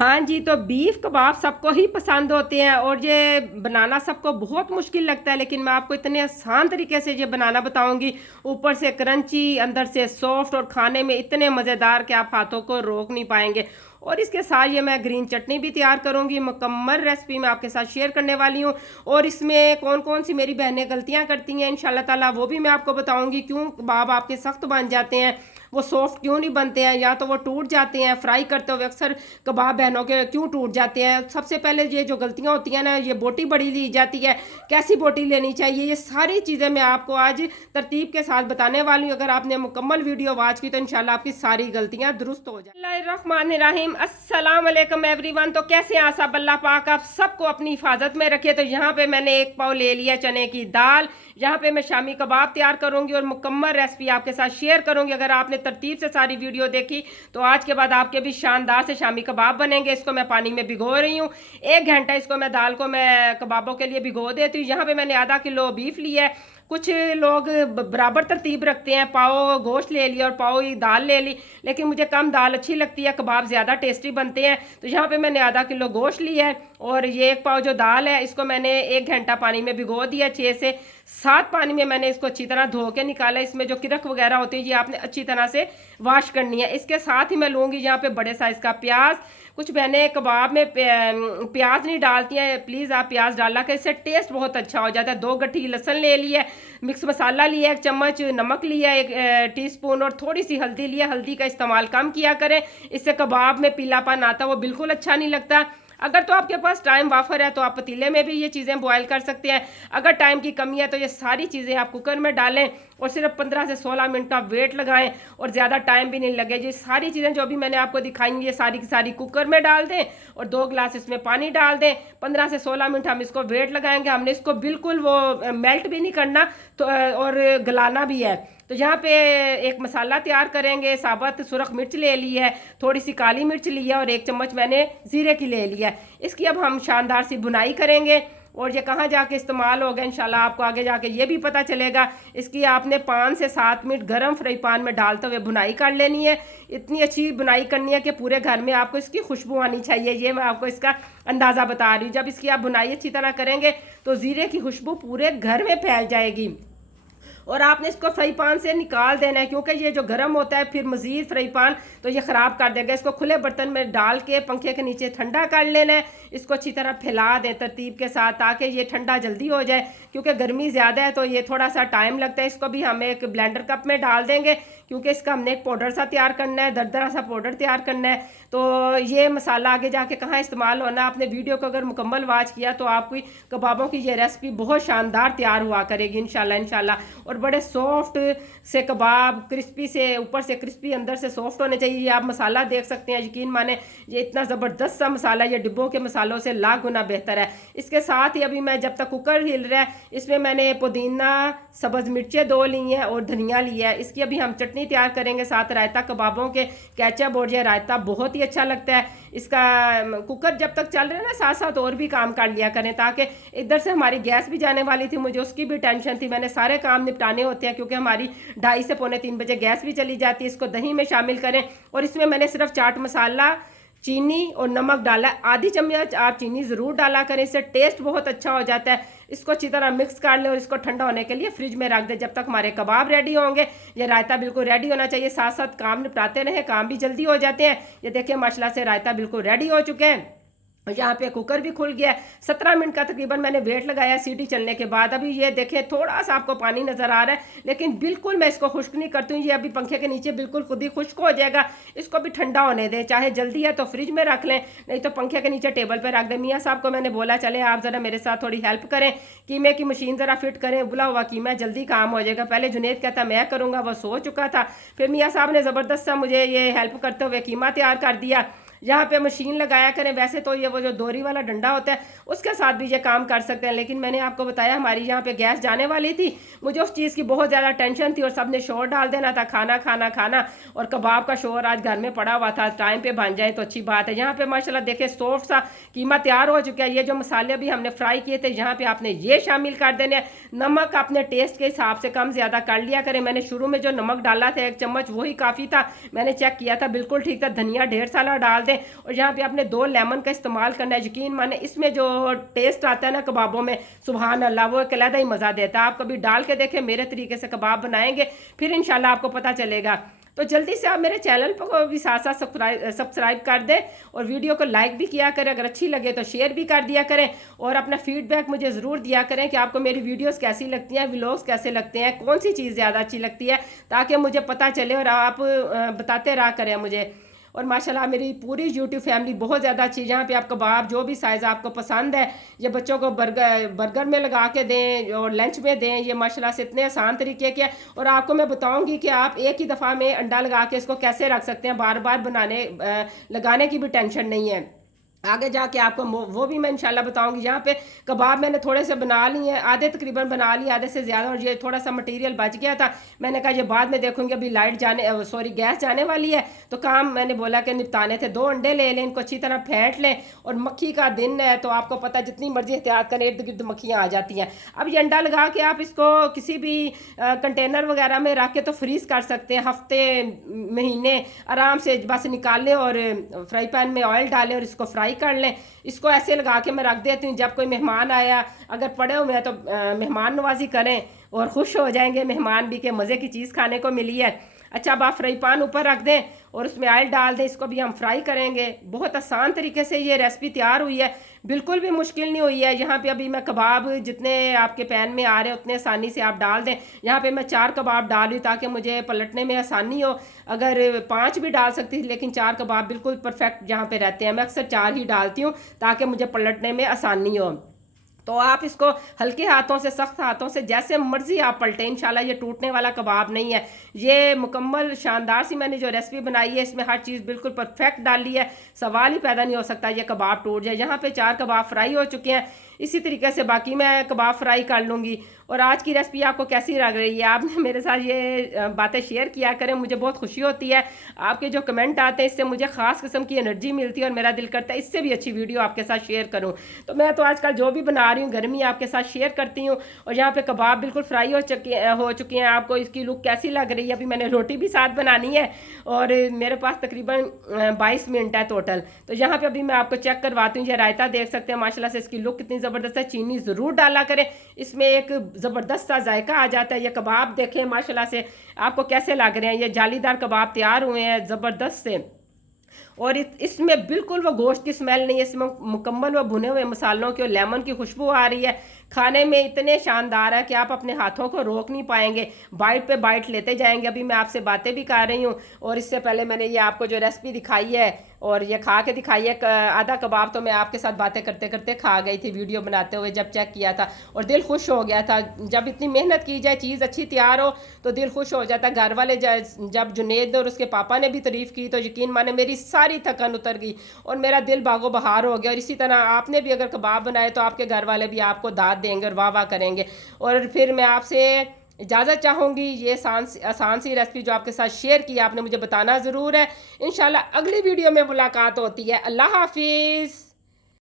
हाँ जी, तो बीफ कबाब सबको ही पसंद होते हैं और ये बनाना सबको बहुत मुश्किल लगता है, लेकिन मैं आपको इतने आसान तरीके से ये बनाना बताऊंगी। ऊपर से क्रंची, अंदर से सॉफ्ट और खाने में इतने मज़ेदार कि आप हाथों को रोक नहीं पाएंगे। और इसके साथ ये मैं ग्रीन चटनी भी तैयार करूंगी। मुकम्मल रेसिपी मैं आपके साथ शेयर करने वाली हूँ। और इसमें कौन कौन सी मेरी बहनें गलतियाँ करती हैं इंशाल्लाह ताला वो भी मैं आपको बताऊंगी। क्यों कबाब आपके सख्त बन जाते हैं, वो सॉफ्ट क्यों नहीं बनते हैं, या तो वो टूट जाते हैं फ्राई करते हुए, अक्सर कबाब बहनों के क्यों टूट जाते हैं। सबसे पहले ये जो गलतियां होती हैं ना, ये बोटी बड़ी ली जाती है, कैसी बोटी लेनी चाहिए, ये सारी चीज़ें मैं आपको आज तरतीब के साथ बताने वाली हूँ। अगर आपने मुकम्मल वीडियो वॉच की तो इंशाल्लाह आपकी सारी गलतियां दुरुस्त हो जाए। रहमानिर्रहीम, अस्सलाम वालेकुम एवरीवन। तो कैसे हैं सब? अल्लाह पाक आप सबको अपनी हिफाजत में रखे। तो यहाँ पे मैंने एक पाव ले लिया चने की दाल। यहाँ पे मैं शामी कबाब तैयार करूंगी और मुकम्मल रेसिपी आपके साथ शेयर करूंगी। अगर आपने तरतीब से सारी वीडियो देखी तो आज के बाद आपके भी शानदार से शामी कबाब बनेंगे। इसको मैं पानी में भिगो रही हूँ 1 घंटा। इसको मैं दाल को मैं कबाबों के लिए भिगो देती हूँ। यहाँ पे मैंने आधा किलो बीफ लिया है। कुछ लोग बराबर तरतीब रखते हैं, पाव गोश्त ले लिया और पाव ही दाल ले ली, लेकिन मुझे कम दाल अच्छी लगती है, कबाब ज़्यादा टेस्टी बनते हैं। तो यहाँ पे मैंने आधा किलो गोश्त लिया है और ये 1 पाव जो दाल है इसको मैंने 1 घंटा पानी में भिगो दिया। 6 से 7 पानी में मैंने इसको अच्छी तरह धो के निकाला। इसमें जो किरक वगैरह होती है ये आपने अच्छी तरह से वॉश करनी है। इसके साथ ही मैं लूँगी यहाँ पे बड़े साइज़ का प्याज। कुछ बहनें कबाब में प्याज नहीं डालती हैं, प्लीज़ आप प्याज डालना कि इससे टेस्ट बहुत अच्छा हो जाता है। 2 गट्ठी लहसुन ले लिया, मिक्स मसाला लिया, 1 चम्मच नमक लिया, 1 टीस्पून और थोड़ी सी हल्दी लिया। हल्दी का इस्तेमाल कम किया करें, इससे कबाब में पीलापन आता है, वो बिल्कुल अच्छा नहीं लगता। अगर तो आपके पास टाइम वाफर है तो आप पतीले में भी ये चीज़ें बॉयल कर सकते हैं। अगर टाइम की कमी है तो ये सारी चीज़ें आप कुकर में डालें और सिर्फ 15 से 16 मिनट का वेट लगाएं और ज़्यादा टाइम भी नहीं लगे। ये सारी चीज़ें जो भी मैंने आपको दिखाई ये सारी की सारी कुकर में डाल दें और 2 गिलास इसमें पानी डाल दें। 15 से 16 मिनट हम इसको वेट लगाएंगे। हमने इसको बिल्कुल वो मेल्ट भी नहीं करना तो और गलाना भी है। तो यहाँ पे एक मसाला तैयार करेंगे। साबुत सुरख मिर्च ले ली है, थोड़ी सी काली मिर्च ली है और 1 चम्मच मैंने ज़ीरे की ले लिया है। इसकी अब हम शानदार सी भुनाई करेंगे और ये कहाँ जाके इस्तेमाल होगा इंशाल्लाह आपको आगे जाके ये भी पता चलेगा। इसकी आपने 5 से 7 मिनट गरम फ्राई पान में डालते हुए भुनाई कर लेनी है। इतनी अच्छी भुनाई करनी है कि पूरे घर में आपको इसकी खुशबू आनी चाहिए। ये मैं आपको इसका अंदाज़ा बता रही हूँ। जब इसकी आप भुनाई अच्छी तरह करेंगे तो ज़ीरे की खुशबू पूरे घर में फैल जाएगी। और आपने इसको फ्राई पान से निकाल देना है, क्योंकि ये जो गर्म होता है फिर मज़ीद फ्राई पान तो ये ख़राब कर देगा। इसको खुले बर्तन में डाल के पंखे के नीचे ठंडा कर लेना है। इसको अच्छी तरह फैला दें तरतीब के साथ ताकि ये ठंडा जल्दी हो जाए, क्योंकि गर्मी ज़्यादा है तो ये थोड़ा सा टाइम लगता है। इसको भी हम एक ब्लेंडर कप में डाल देंगे, क्योंकि इसका हमने एक पाउडर सा तैयार करना है, दरदरा सा पाउडर तैयार करना है। तो ये मसाला आगे जाके कहाँ इस्तेमाल होना, आपने वीडियो को अगर मुकम्मल वॉच किया तो आपकी कबाबों की ये रेसिपी बहुत शानदार तैयार हुआ करेगी इंशाल्लाह। और बड़े सॉफ्ट से कबाब, क्रिस्पी से ऊपर से क्रिस्पी अंदर से सॉफ्ट होने चाहिए। ये आप मसाला देख सकते हैं, यकीन माने ये इतना ज़बरदस्त सा मसाला ये डिब्बों के मसालों से लाख गुना बेहतर है। इसके साथ ही अभी मैं जब तक कुकर हिल रहा है इसमें मैंने पुदीना, सब्ज़ मिर्चें 2 ली हैं और धनिया लिया है। इसकी अभी हम चटनी तैयार करेंगे, साथ रायता कबाबों के केचप और ये रायता बहुत ही अच्छा लगता है। इसका कुकर जब तक चल रहा है ना साथ साथ और भी काम कर लिया करें, ताकि इधर से हमारी गैस भी जाने वाली थी, मुझे उसकी भी टेंशन थी। मैंने सारे काम निपटाने होते हैं क्योंकि हमारी 2:30 से पौने 3 बजे गैस भी चली जाती है। इसको दही में शामिल करें और इसमें मैंने सिर्फ चाट मसाला, चीनी और नमक डाला। आधी चम्मच आप चीनी ज़रूर डाला करें, इससे टेस्ट बहुत अच्छा हो जाता है। इसको अच्छी तरह मिक्स कर लें और इसको ठंडा होने के लिए फ्रिज में रख दें जब तक हमारे कबाब रेडी होंगे। ये रायता बिल्कुल रेडी होना चाहिए, साथ साथ काम निपटाते रहें, काम भी जल्दी हो जाते हैं। ये देखिए माशाल्लाह से रायता बिल्कुल रेडी हो चुके हैं। यहाँ पे कुकर भी खुल गया है। 17 मिनट का तकरीबन मैंने वेट लगाया सीटी चलने के बाद। अभी ये देखें थोड़ा सा आपको पानी नज़र आ रहा है, लेकिन बिल्कुल मैं इसको खुश्क नहीं करती हूँ। ये अभी पंखे के नीचे बिल्कुल खुद ही खुश्क हो जाएगा। इसको भी ठंडा होने दें, चाहे जल्दी है तो फ्रिज में रख लें, नहीं तो पंखे के नीचे टेबल पर रख दें। मियाँ साहब को मैंने बोला चले आप ज़रा मेरे साथ थोड़ी हेल्प करें, कीमे की मशीन ज़रा फिट करें, उबला हुआ कीमा जल्दी काम हो जाएगा। पहले जुनेद कहता मैं करूँगा, वो सो चुका था। फिर मियाँ साहब ने ज़बरदस्त सा मुझे ये हेल्प करते हुए कीमा तैयार कर दिया। यहाँ पे मशीन लगाया करें, वैसे तो ये वो जो दोरी वाला डंडा होता है उसके साथ भी ये काम कर सकते हैं, लेकिन मैंने आपको बताया हमारी यहाँ पे गैस जाने वाली थी, मुझे उस चीज़ की बहुत ज़्यादा टेंशन थी और सब ने शोर डाल देना था, खाना खाना खाना, और कबाब का शोर आज घर में पड़ा हुआ था। टाइम पे बन जाए तो अच्छी बात है। यहाँ पे माशाल्लाह देखे सॉफ्ट सा कीमा तैयार हो चुका है। ये जो मसाले भी हमने फ्राई किए थे यहाँ पे आपने ये शामिल कर देने। नमक अपने टेस्ट के हिसाब से कम ज़्यादा कर लिया करें। मैंने शुरू में जो नमक डाला था 1 चम्मच वही काफ़ी था, मैंने चेक किया था बिल्कुल ठीक था। धनिया ढेर सारा डाल दें। और यहाँ पे आपने 2 लेमन का इस्तेमाल करना है। यकीन माने इसमें जो टेस्ट आता है ना कबाबों में, सुभान अल्लाह, वो एक अलग ही मज़ा देता है। आप कभी डाल के देखें, मेरे तरीके से कबाब बनाएंगे, फिर इंशाल्लाह आपको पता चलेगा। तो जल्दी से आप मेरे चैनल को भी साथ साथ सब्सक्राइब कर दें और वीडियो को लाइक भी किया करें, अगर अच्छी लगे तो शेयर भी कर दिया करें। और अपना फीडबैक मुझे ज़रूर दिया करें कि आपको मेरी वीडियोस कैसी लगती हैं, व्लॉग्स कैसे लगते हैं, कौन सी चीज़ ज़्यादा अच्छी लगती है, ताकि मुझे पता चले और आप बताते रहा करें मुझे। और माशाल्लाह मेरी पूरी यूट्यूब फैमिली बहुत ज़्यादा अच्छी है। जहाँ पे आप कबाब जो भी साइज़ आपको पसंद है, ये बच्चों को बर्गर में लगा के दें और लंच में दें, ये माशाल्लाह से इतने आसान तरीके के। और आपको मैं बताऊंगी कि आप एक ही दफ़ा में अंडा लगा के इसको कैसे रख सकते हैं, बार बार लगाने की भी टेंशन नहीं है। आगे जाके आपको वो भी मैं इंशाल्लाह बताऊंगी। यहाँ पे कबाब मैंने थोड़े से बना लिए हैं, आधे तकरीबन बना लिए, आधे से ज़्यादा, और ये थोड़ा सा मटेरियल बच गया था। मैंने कहा ये बाद में देखूंगी, अभी गैस जाने वाली है, तो काम मैंने बोला कि निपटाने थे। 2 अंडे ले लें, इनको अच्छी तरह फेंट लें। और मक्खी का दिन है तो आपको पता है जितनी मर्जी एहतियात करें, इर्द गिर्द मक्खियाँ आ जाती हैं। अब ये अंडा लगा के आप इसको किसी भी कंटेनर वगैरह में रख के तो फ्रीज़ कर सकते हैं, हफ्ते महीने आराम से बस निकाल लें और फ्राई पैन में ऑयल डालें और इसको फ्राई कर लें। इसको ऐसे लगा के मैं रख देती हूँ, जब कोई मेहमान आया, अगर पड़े हुए हैं तो मेहमान नवाजी करें और खुश हो जाएंगे मेहमान भी कि मज़े की चीज़ खाने को मिली है। अच्छा, अब आप फ्राई पैन ऊपर रख दें और उसमें ऑयल डाल दें, इसको भी हम फ्राई करेंगे। बहुत आसान तरीके से ये रेसिपी तैयार हुई है, बिल्कुल भी मुश्किल नहीं हुई है। यहाँ पे अभी मैं कबाब जितने आपके पैन में आ रहे हैं उतने आसानी से आप डाल दें। यहाँ पे मैं 4 कबाब डाल रही हूँ ताकि मुझे पलटने में आसानी हो। अगर 5 भी डाल सकती थी, लेकिन 4 कबाब बिल्कुल परफेक्ट यहाँ पे रहते हैं। मैं अक्सर 4 ही डालती हूँ ताकि मुझे पलटने में आसानी हो। तो आप इसको हल्के हाथों से, सख्त हाथों से, जैसे मर्जी आप पलटें, इंशाल्लाह ये टूटने वाला कबाब नहीं है। ये मुकम्मल शानदार सी मैंने जो रेसिपी बनाई है, इसमें हर चीज़ बिल्कुल परफेक्ट डाली है, सवाल ही पैदा नहीं हो सकता ये कबाब टूट जाए। यहाँ पे 4 कबाब फ्राई हो चुके हैं, इसी तरीके से बाकी मैं कबाब फ्राई कर लूँगी। और आज की रेसिपी आपको कैसी लग रही है, आपने मेरे साथ ये बातें शेयर किया करें, मुझे बहुत खुशी होती है। आपके जो कमेंट आते हैं इससे मुझे ख़ास किस्म की एनर्जी मिलती है और मेरा दिल करता है इससे भी अच्छी वीडियो आपके साथ शेयर करूं। तो मैं तो आजकल जो भी बना रही हूँ गर्मी आपके साथ शेयर करती हूँ। और यहाँ पे कबाब बिल्कुल फ्राई हो चुके हैं। आपको इसकी लुक कैसी लग रही है? अभी मैंने रोटी भी साथ बनानी है और मेरे पास तकरीबन 22 मिनट है टोटल। तो यहाँ पर अभी मैं आपको चेक करवाती हूँ। ये रायता देख सकते हैं माशाल्लाह से इसकी लुक कितनी ज़बरदस्त है। चीनी ज़रूर डाला करें, इसमें एक ज़बरदस्त सा जायका आ जाता है। ये कबाब देखें माशाल्लाह से आपको कैसे लग रहे हैं, ये जालीदार कबाब तैयार हुए हैं ज़बरदस्त से। और इसमें बिल्कुल वो गोश्त की स्मेल नहीं है, इसमें मुकम्मल वो भुने हुए मसालों की और लेमन की खुशबू आ रही है। खाने में इतने शानदार है कि आप अपने हाथों को रोक नहीं पाएंगे, बाइट पे बाइट लेते जाएंगे। अभी मैं आपसे बातें भी कर रही हूँ और इससे पहले मैंने ये आपको जो रेसिपी दिखाई है और ये खा के दिखाई है। आधा कबाब तो मैं आपके साथ बातें करते करते खा गई थी वीडियो बनाते हुए, जब चेक किया था और दिल खुश हो गया था। जब इतनी मेहनत की जाए, चीज़ अच्छी तैयार हो तो दिल खुश हो जाता है। घर वाले जब जुनेद और उसके पापा ने भी तारीफ़ की तो यकीन माने मेरी सारी थकन उतर गई और मेरा दिल बागो बहार हो गया। और इसी तरह आपने भी अगर कबाब बनाए तो आपके घर वाले भी आपको दाद देंगे और वाह वाह करेंगे। और फिर मैं आपसे इजाज़त चाहूँगी। ये आसान सी रेसिपी जो आपके साथ शेयर की आपने मुझे बताना ज़रूर है। इंशाल्लाह अगली वीडियो में मुलाकात होती है। अल्लाह हाफिज़।